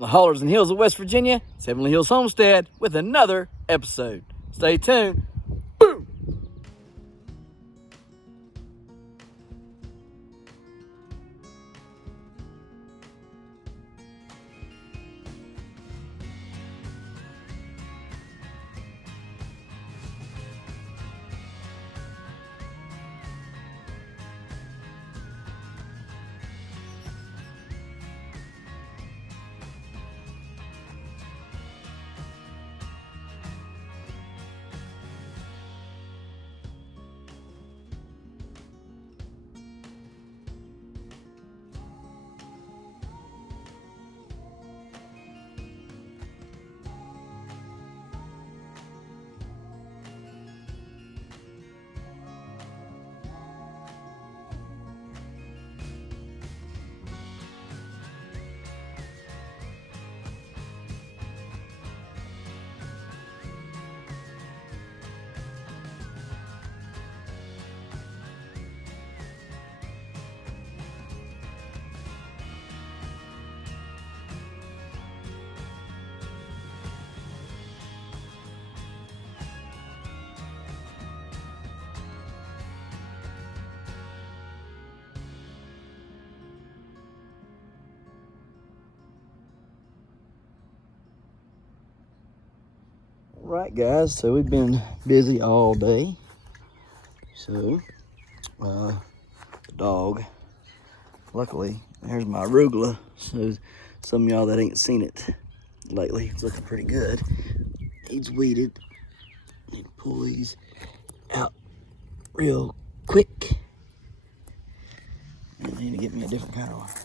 The hollers and hills of West Virginia, it's Heavenly Hills Homestead with another episode. Stay tuned. Boom! Right, guys, so we've been busy all day. So the dog, luckily, there's my arugula. So some of y'all that ain't seen it lately, it's looking pretty good. He's weeded. Need to pull these out real quick. I need to get me a different kind of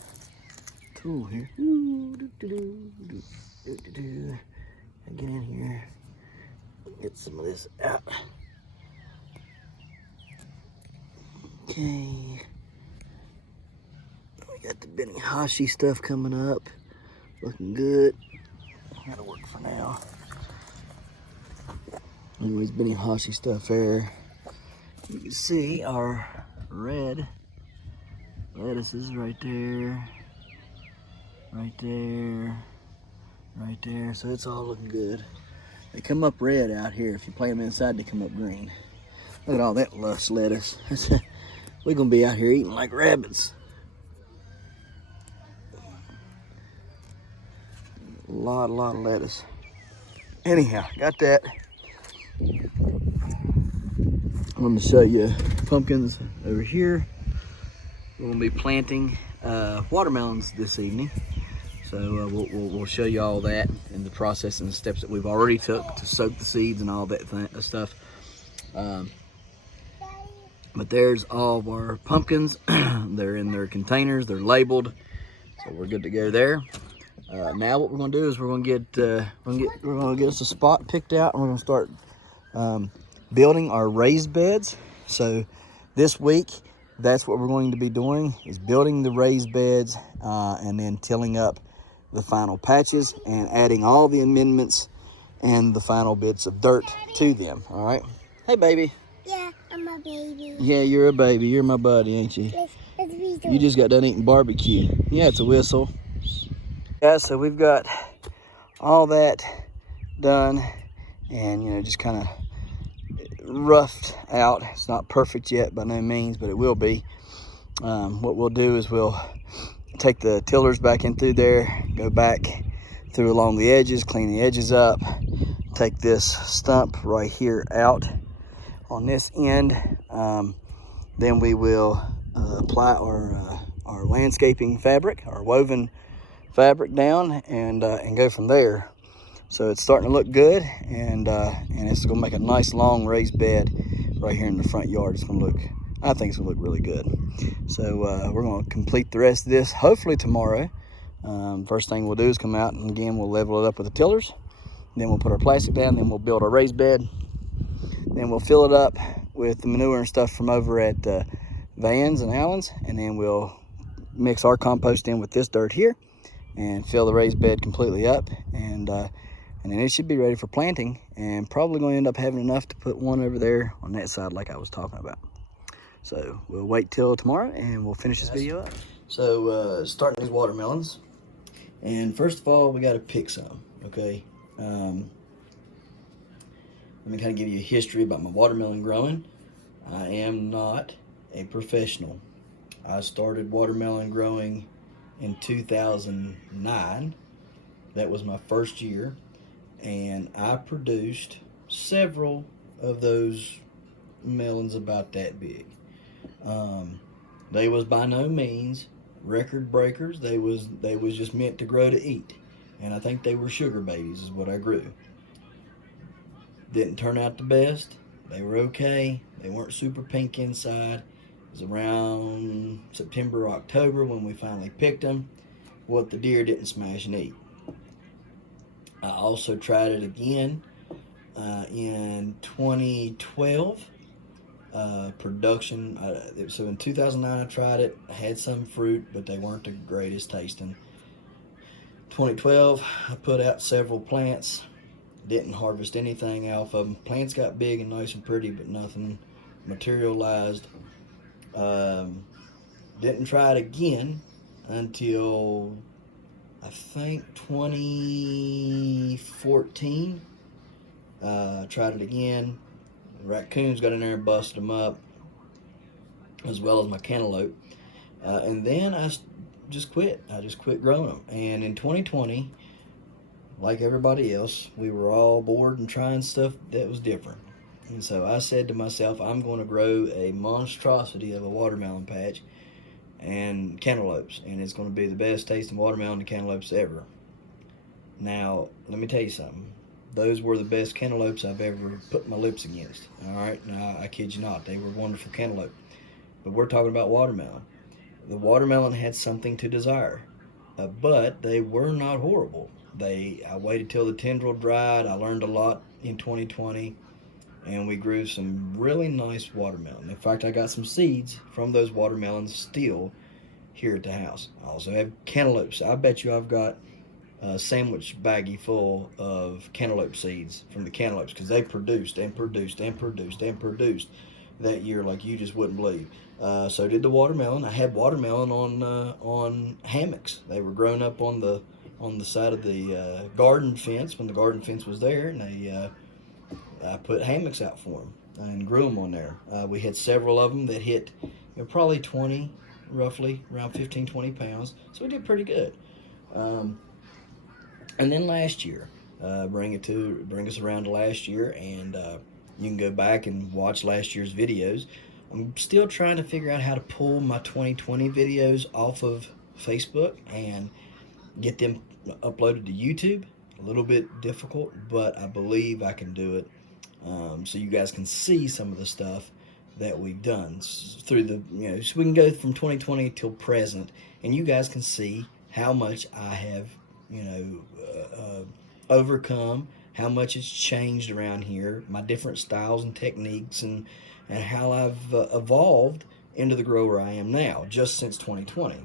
tool here. Get in here. Get some of this out. Okay. We got the Benihashi stuff coming up. Looking good. That'll work for now. Anyways, Benihashi stuff there. You can see our red lettuces right there. Right there. Right there. So it's all looking good. They come up red out here. If you plant them inside, they come up green. Look at all that lush lettuce. We're gonna be out here eating like rabbits. A lot of lettuce. Anyhow, got that. I'm gonna show you pumpkins over here. We're gonna be planting watermelons this evening. So we'll show you all that and the process and the steps that we've already took to soak the seeds and all that stuff. But there's all of our pumpkins. They're in their containers. They're labeled, so we're good to go there. Now what we're gonna do is we're gonna get us a spot picked out, and we're gonna start building our raised beds. So this week, that's what we're going to be doing, is building the raised beds and then tilling up the final patches and adding all the amendments and the final bits of dirt to them. All right. Hey, baby. Yeah, I'm a baby. Yeah, you're a baby. You're my buddy, ain't you? You just got done eating barbecue. Yeah, it's a whistle. Yeah, so we've got all that done and, just kind of roughed out. It's not perfect yet by no means, but it will be. What we'll do is we'll take the tillers back in through there, go back through along the edges, clean the edges up, take this stump right here out on this end. Then we will apply our landscaping fabric, our woven fabric down, and go from there. So it's starting to look good, and it's gonna make a nice long raised bed right here in the front yard. I think it's gonna look really good. So we're gonna complete the rest of this hopefully tomorrow. First thing we'll do is come out and again we'll level it up with the tillers. Then we'll put our plastic down. Then we'll build our raised bed. Then we'll fill it up with the manure and stuff from over at Vans and Allen's, and then we'll mix our compost in with this dirt here and fill the raised bed completely up, and then it should be ready for planting, and probably going to end up having enough to put one over there on that side like I was talking about. So we'll wait till tomorrow and we'll finish this video up. So starting these watermelons, And first of all, we got to pick some, okay? Let me kind of give you a history about my watermelon growing. I am not a professional. I started watermelon growing in 2009. That was my first year, and I produced several of those melons about that big. They was by no means record breakers. They was just meant to grow to eat, and I think they were sugar babies is what I grew. Didn't turn out the best. They were okay. They weren't super pink inside. It was around September, October when we finally picked them. What the deer didn't smash and eat. I also tried it again in 2012. Production. So in 2009 I tried it. I had some fruit, but they weren't the greatest tasting. 2012 I put out several plants. Didn't harvest anything off of them. Plants got big and nice and pretty, but nothing materialized. Didn't try it again until I think 2014. Tried it again. Raccoons got in there and busted them up, as well as my cantaloupe. And then I just quit. I just quit growing them. And in 2020, like everybody else, we were all bored and trying stuff that was different. And so I said to myself, I'm going to grow a monstrosity of a watermelon patch and cantaloupes, and it's going to be the best tasting watermelon and cantaloupes ever. Now, let me tell you something. Those were the best cantaloupes I've ever put my lips against. All right, now I kid you not, they were wonderful cantaloupe. But we're talking about watermelon. The watermelon had something to desire, but they were not horrible. I waited till the tendril dried. I learned a lot in 2020, and we grew some really nice watermelon. In fact, I got some seeds from those watermelons still here at the house. I also have cantaloupes. I bet you I've got a sandwich baggie full of cantaloupe seeds from the cantaloupes, because they produced and produced and produced and produced that year like you just wouldn't believe. So did the watermelon. I had watermelon on hammocks. They were grown up on the side of the garden fence when the garden fence was there, and I put hammocks out for them and grew them on there. We had several of them that hit probably 20, roughly around 15, 20 pounds. So we did pretty good. And then last year, bring us around to last year, and you can go back and watch last year's videos. I'm still trying to figure out how to pull my 2020 videos off of Facebook and get them uploaded to YouTube. A little bit difficult, but I believe I can do it. So you guys can see some of the stuff that we've done through the, so we can go from 2020 till present, and you guys can see how much I have, overcome, how much it's changed around here, my different styles and techniques, and how I've evolved into the grower I am now, just since 2020.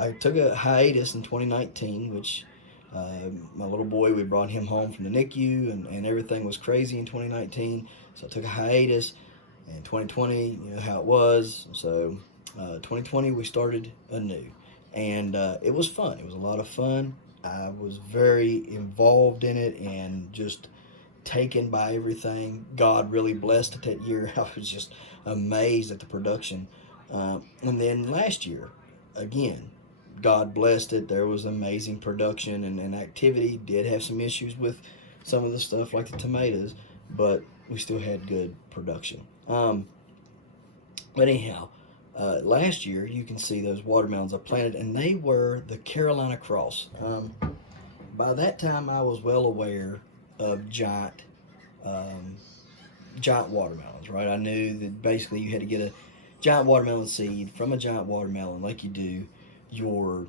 I took a hiatus in 2019, which my little boy, we brought him home from the NICU, and everything was crazy in 2019. So I took a hiatus. In 2020, you know how it was. So 2020, we started anew. And it was fun. It was a lot of fun. I was very involved in it and just taken by everything. God really blessed it that year. I was just amazed at the production. And then last year, again, God blessed it. There was amazing production and activity. Did have some issues with some of the stuff like the tomatoes, but we still had good production. But anyhow, last year you can see those watermelons I planted, and they were the Carolina Cross. By that time I was well aware of giant watermelons, right? I knew that basically you had to get a giant watermelon seed from a giant watermelon like you do your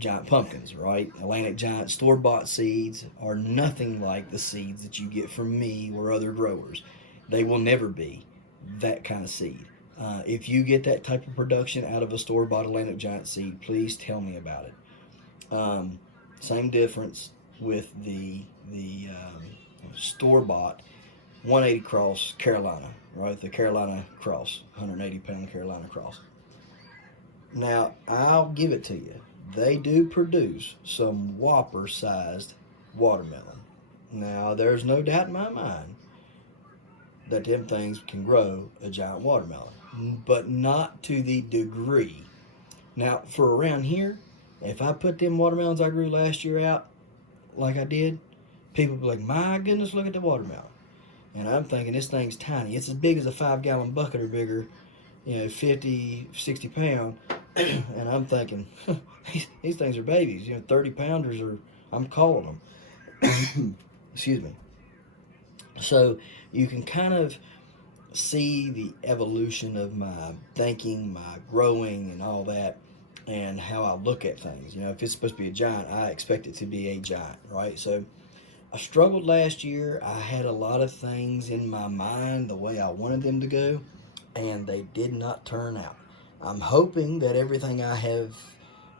giant pumpkins, right? Atlantic Giant store-bought seeds are nothing like the seeds that you get from me or other growers. They will never be that kind of seed. If you get that type of production out of a store-bought Atlantic Giant seed, please tell me about it. Same difference with the store-bought 180 Cross Carolina, right? The Carolina Cross, 180-pound Carolina Cross. Now, I'll give it to you. they do produce some whopper-sized watermelon. Now, there's no doubt in my mind that them things can grow a giant watermelon, but not to the degree. Now, for around here, if I put them watermelons I grew last year out like I did, people be like, my goodness, look at the watermelon. And I'm thinking this thing's tiny. It's as big as a 5-gallon bucket or bigger, 50, 60 pound. And I'm thinking, these things are babies, 30 pounders, or I'm calling them. Excuse me. So you can kind of see the evolution of my thinking, my growing, and all that, and how I look at things. If it's supposed to be a giant, I expect it to be a giant, right? So I struggled last year. I had a lot of things in my mind the way I wanted them to go, and they did not turn out. I'm hoping that everything I have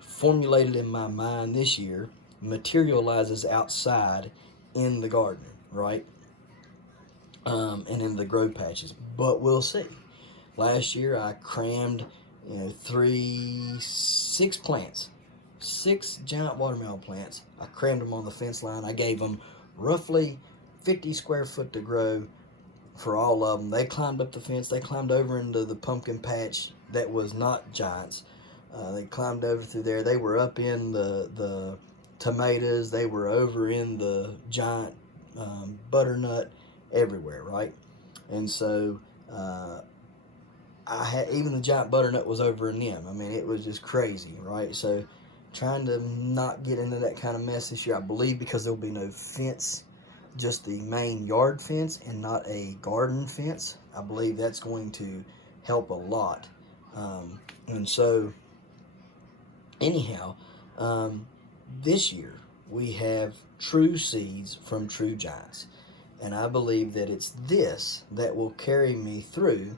formulated in my mind this year materializes outside in the garden, right? And in the grow patches, but we'll see. Last year I crammed 6 plants, 6 giant watermelon plants. I crammed them on the fence line. I gave them roughly 50 square foot to grow for all of them. They climbed up the fence. They climbed over into the pumpkin patch that was not giants. They climbed over through there. They were up in the tomatoes. They were over in the giant butternut, everywhere, right? And so I had, even the giant butternut was over in them. I mean, it was just crazy, right? So trying to not get into that kind of mess this year, I believe, because there'll be no fence, just the main yard fence and not a garden fence. I believe that's going to help a lot. And so anyhow, this year we have true seeds from true giants. And I believe that it's this that will carry me through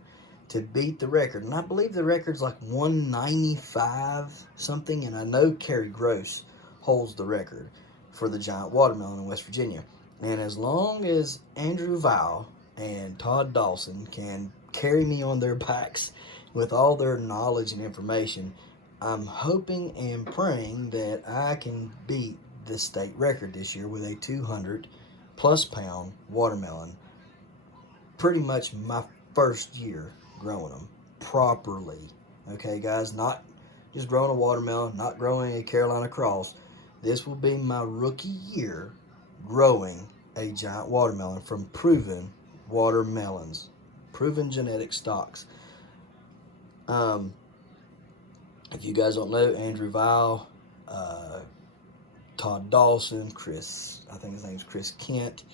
to beat the record. And I believe the record's like 195 something. And I know Kerry Gross holds the record for the giant watermelon in West Virginia. And as long as Andrew Vile and Todd Dawson can carry me on their backs with all their knowledge and information, I'm hoping and praying that I can beat the state record this year with a 200+ pound watermelon. Pretty much my first year growing them properly. Okay, guys, not just growing a watermelon, not growing a Carolina Cross. This will be my rookie year growing a giant watermelon from proven watermelons, proven genetic stocks. If you guys don't know, Andrew Vile, Todd Dawson, Chris, I think his name's Chris Kent,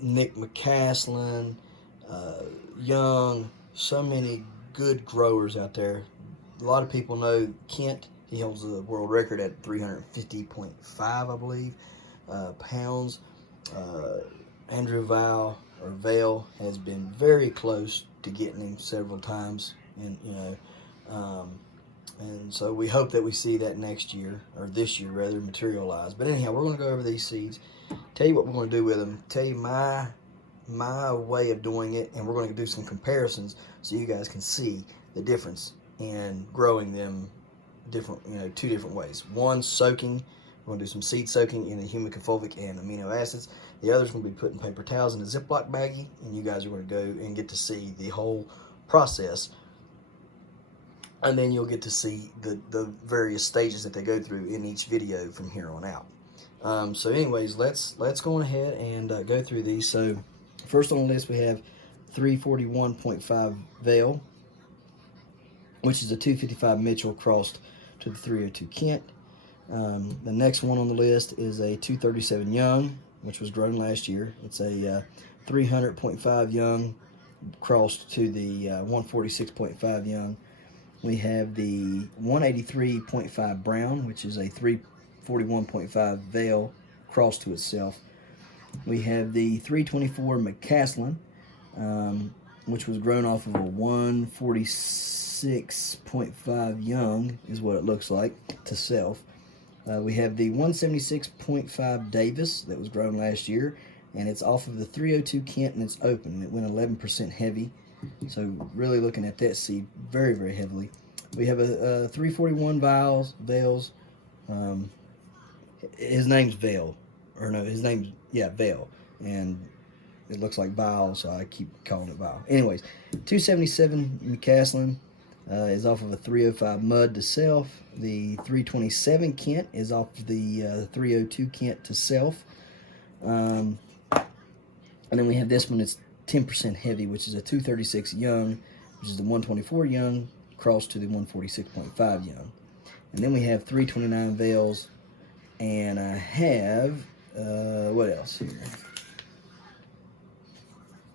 Nick McCaslin, Young, so many good growers out there. A lot of people know Kent. He holds the world record at 350.5, I believe, pounds. Andrew Vale has been very close to getting him several times, and and so we hope that we see that next year, or this year rather, materialize. But anyhow, we're going to go over these seeds, tell you what we're going to do with them, tell you my way of doing it, and we're going to do some comparisons so you guys can see the difference in growing them different, two different ways. One, soaking. We're going to do some seed soaking in the humic and fulvic and amino acids. The other's going to be putting paper towels in a Ziploc baggie, and you guys are going to go and get to see the whole process. And then you'll get to see the various stages that they go through in each video from here on out. So anyways, let's go on ahead and go through these. So first on the list we have 341.5 Vale, which is a 255 Mitchell crossed to the 302 Kent. The next one on the list is a 237 Young, which was grown last year. It's a 300.5 Young crossed to the 146.5 Young. We have the 183.5 Brown, which is a 341.5 Vale crossed to itself. We have the 324 McCaslin, which was grown off of a 146.5 Young, is what it looks like to self. We have the 176.5 Davis that was grown last year, and it's off of the 302 Kent, and it's open. It went 11% heavy, so really looking at that seed very, very heavily. We have a 341 Vales. His name's Vale, or no, his name's Vale, and it looks like Vile, so I keep calling it Vile. Anyways, 277 McCaslin is off of a 305 Mud to self. The 327 Kent is off the 302 Kent to self. And then we have this one. It's 10% heavy, which is a 236 Young, which is the 124 Young crossed to the 146.5 Young. And then we have 329 Vales, and I have what else here?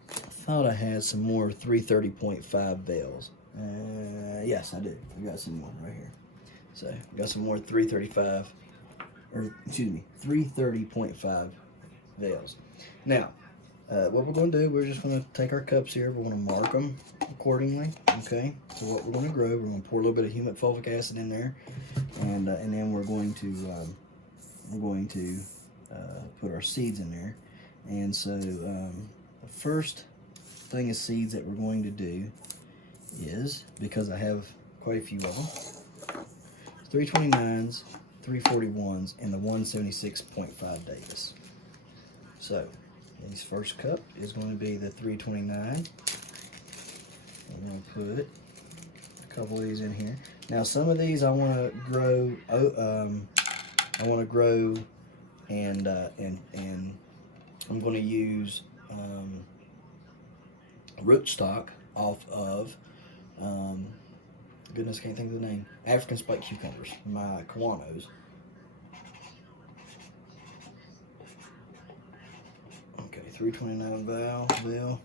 I thought I had some more 330.5 Vales. Yes, I do. I got some more right here. So I got some more 335, or excuse me, 330.5 Vales. Now, what we're going to do, we're just going to take our cups here. We're going to mark them accordingly. Okay. So what we're going to grow, we're going to pour a little bit of humic fulvic acid in there, and then we're going to put our seeds in there. And so the first thing of seeds that we're going to do is, because I have quite a few of them, 329s, 341s, and the 176.5 Davis. So this first cup is going to be the 329. I'm going to put a couple of these in here. Now some of these I want to grow. And I'm going to use rootstock off of goodness, I can't think of the name. African spike cucumbers, my Kiwanos. Okay, 329 Val.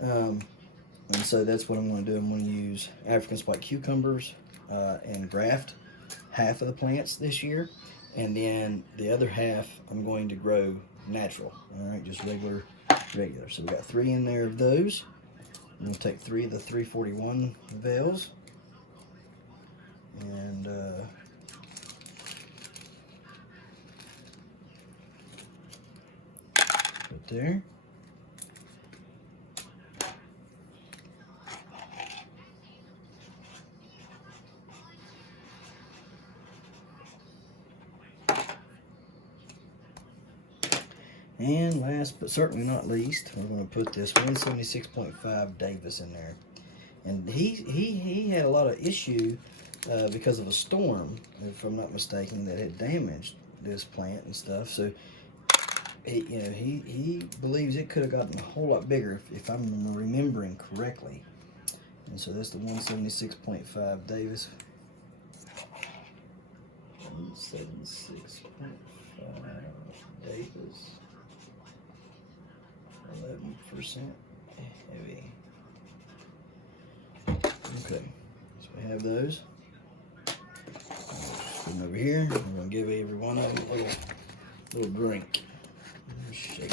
And so that's what I'm going to do. I'm going to use African spike cucumbers and graft half of the plants this year, and then the other half I'm going to grow natural. All right, just regular. So we got 3 in there of those. I'm going to take 3 of the 341 Vales, and put there. And last but certainly not least, we're going to put this 176.5 Davis in there. And he had a lot of issue because of a storm, if I'm not mistaken, that had damaged this plant and stuff. So he believes it could have gotten a whole lot bigger if I'm remembering correctly. And so that's the 176.5 Davis. 176.5 Davis. 11% heavy. Okay, so we have those. Put them over here. We're going to give every one of them a little drink. Shake it.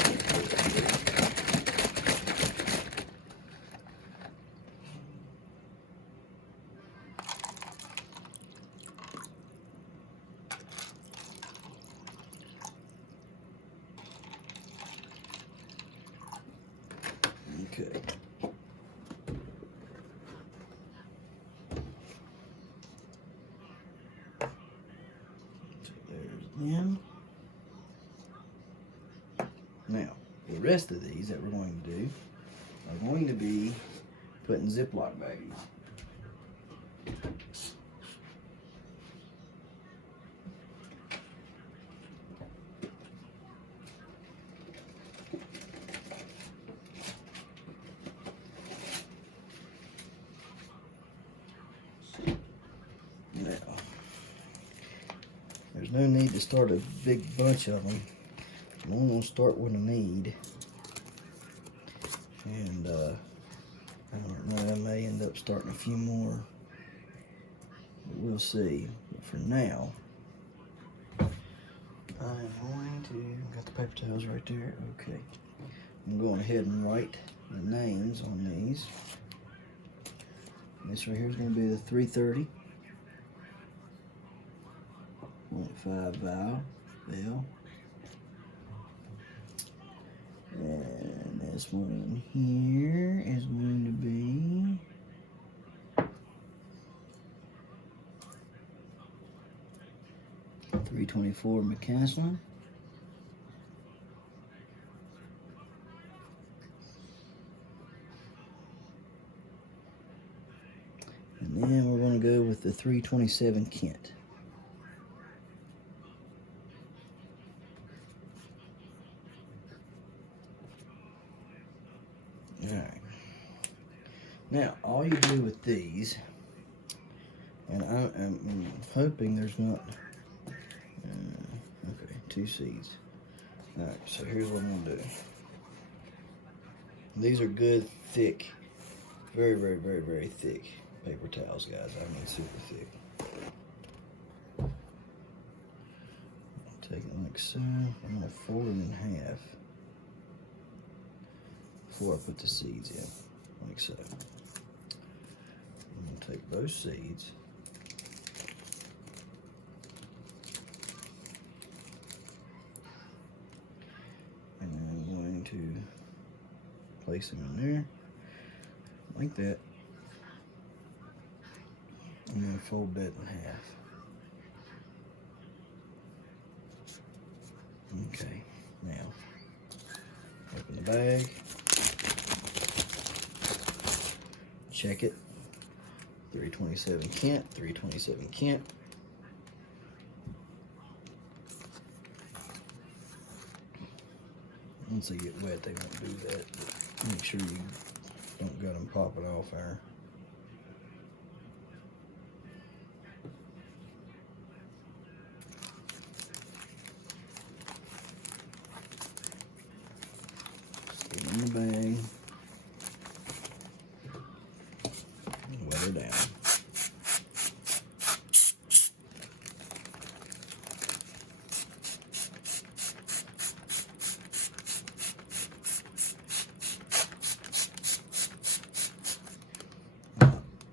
Okay. So there's them. Now, the rest of these that we're going to do are going to be put in Ziploc baggies. Now, there's no need to start a big bunch of them. I'm only going to start with a need. And I don't know, I may end up starting a few more. But we'll see. But for now, I'm going to, got the paper towels right there. Okay. I'm going ahead and write the names on these. This right here is going to be the 330. 0.5 Val. And this one here is going to be 324 McCaslin. And then we're going to go with the 327 Kent. Alright. Now, all you do with these, and I'm hoping there's not, okay, 2 seeds. Alright, so here's what I'm going to do. These are good, thick, very, very, very, very thick paper towels, guys. I mean, super thick. Take it like so. I'm going to fold it in half before I put the seeds in, like so. I'm going to take those seeds, and then I'm going to place them in there, like that. I'm going to fold that in half. Okay, now, open the bag, check it, 327 Kent, 327 Kent. Once they get wet, they won't do that, but make sure you don't get them popping off there. Get in the bag. Wet her down.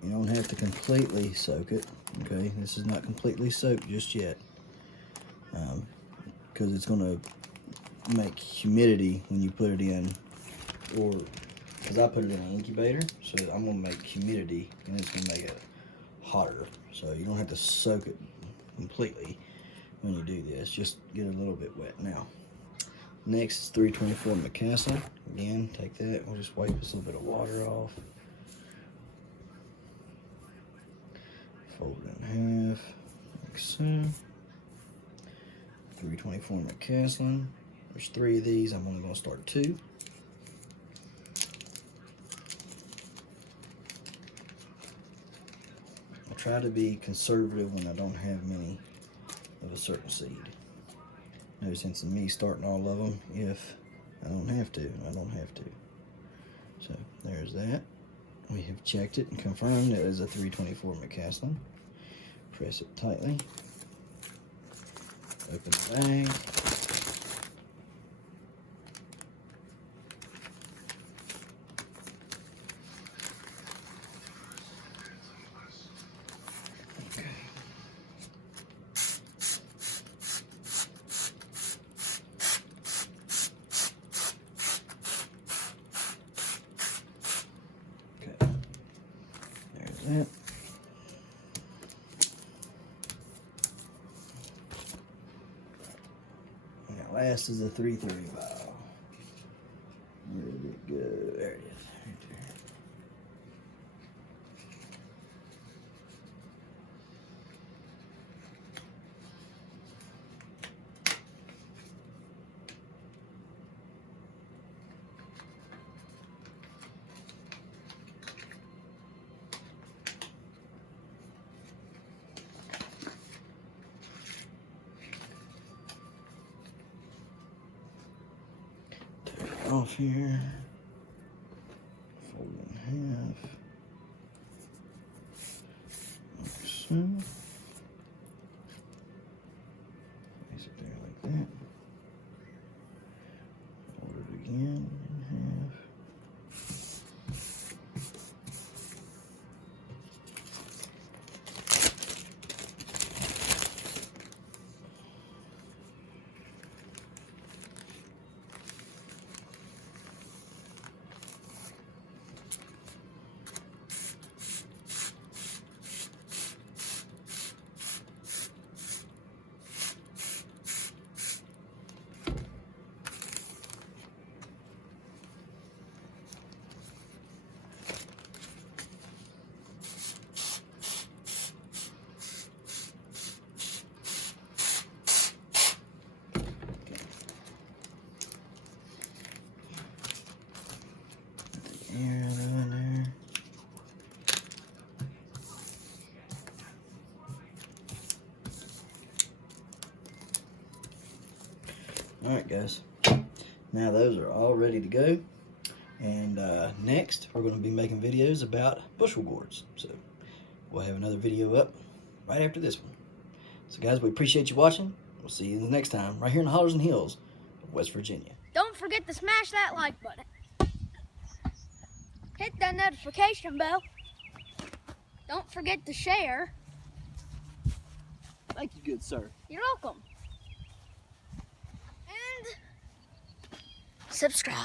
You don't have to completely soak it, okay? This is not completely soaked just yet, because it's going to make humidity when you put it in, or because I put it in an incubator, so I'm going to make humidity, and it's going to make it hotter. So you don't have to soak it completely when you do this. Just get it a little bit wet. Now, next is 324 McCaslin. Again, take that. We'll just wipe this little bit of water off. Fold it in half, like so. 324 McCaslin. There's 3 of these. I'm only going to start 2. I try to be conservative when I don't have many of a certain seed. No sense in me starting all of them if I don't have to. I don't have to. So there's that. We have checked it and confirmed it is a 324 McCaslin. Press it tightly. Open the bag. Okay. Okay. There's that. Last is a 330 vial. Where did it go? There it is. Right there. Off here, fold it in half, like so. Place it there like that. Fold it again in half. All right, guys. Now those are all ready to go. And next, we're going to be making videos about bushel gourds. So we'll have another video up right after this one. So guys, we appreciate you watching. We'll see you the next time right here in the Hollers and Hills of West Virginia. Don't forget to smash that like button. Hit that notification bell. Don't forget to share. Thank you, good sir. You're welcome. And subscribe.